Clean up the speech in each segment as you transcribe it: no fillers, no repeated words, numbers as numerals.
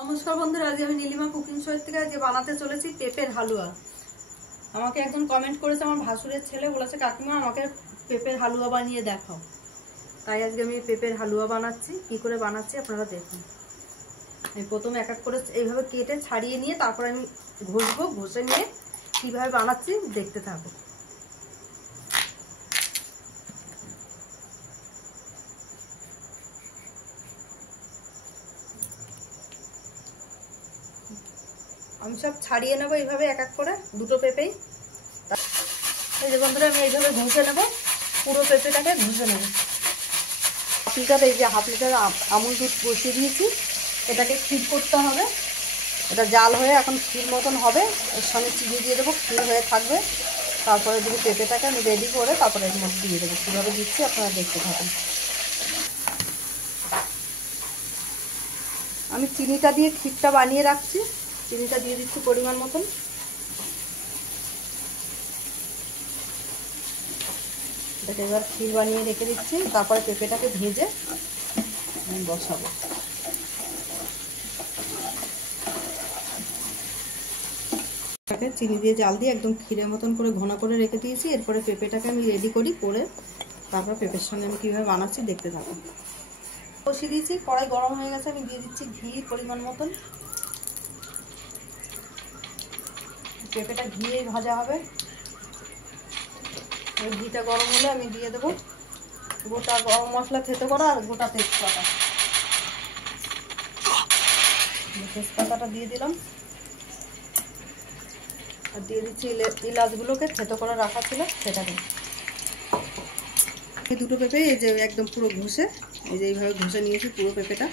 নমস্কার বন্ধুরা, আজ আমি নীলিমা কুকিং শো থেকে আজ বানাতে চলেছি পেঁপের হালুয়া। আমাকে একজন কমেন্ট করেছে, আমার ভাসুরের ছেলে বলেছে কাকিমা আমাকে পেঁপের হালুয়া বানিয়ে দেখাও। তাই আজকে আমি পেঁপের হালুয়া বানাচ্ছি। কি করে বানাচ্ছি আপনারা দেখুন। আমি প্রথমে এক এক করে এইভাবে কেটে ছাড়িয়ে নিয়ে তারপর আমি ঘষবো, ঘষে নিয়ে কিভাবে বানাচ্ছি দেখতে থাকো। আমি সব ছাড়িয়ে নেবো এইভাবে এক এক করে, দুটো পেঁপেই। এই যে বন্ধুরা, আমি এইভাবে ঘষে নেবো, পুরো পেঁপেটাকে ঘষে নেবো। হাফ লিটার, এই যে হাফ লিটার আমুল দুধ বসিয়ে দিয়েছি, এটাকে ক্ষীর করতে হবে। এটা জাল হয়ে এখন ক্ষীর মতন হবে, এর সঙ্গে চিনি দিয়ে দেবো, ক্ষীর হয়ে থাকবে। তারপরে দিকে পেঁপেটাকে আমি রেডি করে তারপরে এর মধ্যে দিয়ে দেবো। কীভাবে দিচ্ছি আপনারা দেখতে থাকুন। আমি চিনিটা দিয়ে ক্ষীরটা বানিয়ে রাখছি, চিনিটা দিয়ে দিচ্ছি পরিমাণ মতন। এটাকে এবার ক্ষীর বানিয়ে রেখে দিচ্ছি, তারপরে পেঁপেটাকে ভেজে আমি বসাবো। চিনি দিয়ে জাল দিয়ে একদম ক্ষীরের মতন করে ঘন করে রেখে দিয়েছি। এরপরে পেঁপেটাকে আমি রেডি করি করে তারপর পেঁপের সঙ্গে আমি কীভাবে বানাচ্ছি দেখতে থাকুন। বসিয়ে দিয়েছি, কড়াই গরম হয়ে গেছে, আমি দিয়ে দিচ্ছি ঘি পরিমাণ মতন। পেঁপেটা ঘিয়েই ভাজা হবে। ওই ঘিটা গরম হলে আমি দিয়ে দেবো গোটা গরম মশলা থেতো করা আর গোটা তেজপাতা। তেজপাতাটা দিয়ে দিলাম আর দিয়ে দিচ্ছি এলাচগুলোকে থেতো করে রাখা ছিল সেটাকে। এই দুটো পেঁপে এই যে একদম পুরো ঘষে, এই যে এইভাবে ঘষে নিয়েছি পুরো পেঁপেটা।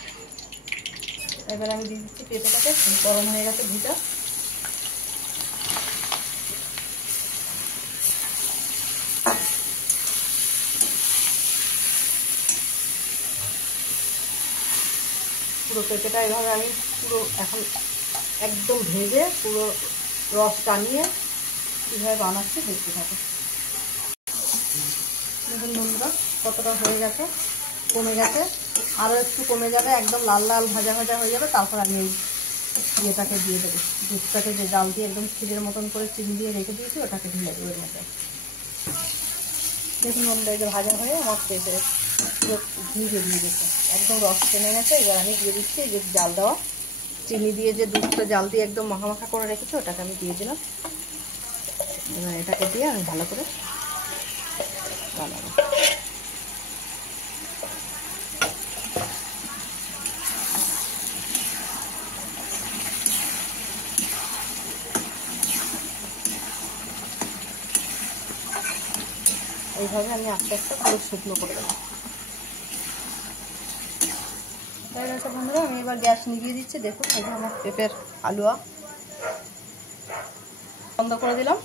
এবার আমি দিয়ে দিচ্ছি পেঁপেটাকে, গরম হয়ে গেছে ঘিটা। পুরো পেঁপেটা এভাবে আমি পুরো এখন একদম ভেজে পুরো রস টানিয়ে কীভাবে বানাচ্ছি দেখতে থাকো। দেখুন বন্ধুরা কতটা হয়ে গেছে, কমে গেছে, আরও একটু কমে যাবে, একদম লাল লাল ভাজা ভাজা হয়ে যাবে। তারপর আমি এই ইয়েটাকে দিয়ে দেবো, দুধটাকে যে জাল দিয়ে একদম ক্ষীরের মতন করে চিনি দিয়ে রেখে দিয়েছি ওটাকে ঢেলে দেবো এর মধ্যে। দেখুন বন্ধুরা, এই যে ভাজা হয়ে আমার পেঁপে পুরো ঘি বেরিয়ে গেছে, একদম রস টেনে গেছে। এবার আমি দিয়ে দিচ্ছি এই যে জাল দেওয়া চিনি দিয়ে যে দুধটা জাল দিয়ে একদম মাখা মাখা করে রেখেছি ওটাকে আমি দিয়ে দিলাম। এবার এটাকে দিয়ে আমি ভালো করে বানাবো। এইভাবে আমি আস্তে আস্তে পুরো শুকনো করে দেবো। হয়ে গেছে বন্ধুরা, আমি এবার গ্যাস নিভিয়ে দিচ্ছি। দেখুন এই যে আমার পেঁপের হালুয়া বন্ধ করে দিলাম।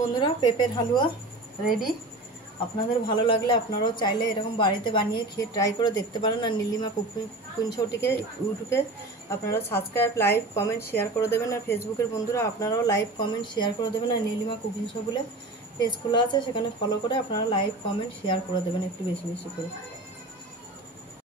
বন্ধুরা পেঁপের হালুয়া রেডি। আপনাদের ভালো লাগলে আপনারাও চাইলে এরকম বাড়িতে বানিয়ে খেয়ে ট্রাই করে দেখতে পারেন। আর নীলিমা কুকিং শোটিকে ইউটিউবে আপনারা সাবস্ক্রাইব, লাইক, কমেন্ট, শেয়ার করে দেবেন। আর ফেসবুকের বন্ধুরা আপনারাও লাইক, কমেন্ট, শেয়ার করে দেবেন। আর নীলিমা কুকিং শো বলে পেজ খোলা আছে, সেখানে ফলো করে আপনারা লাইক, কমেন্ট, শেয়ার করে দেবেন একটু বেশি বেশি করে।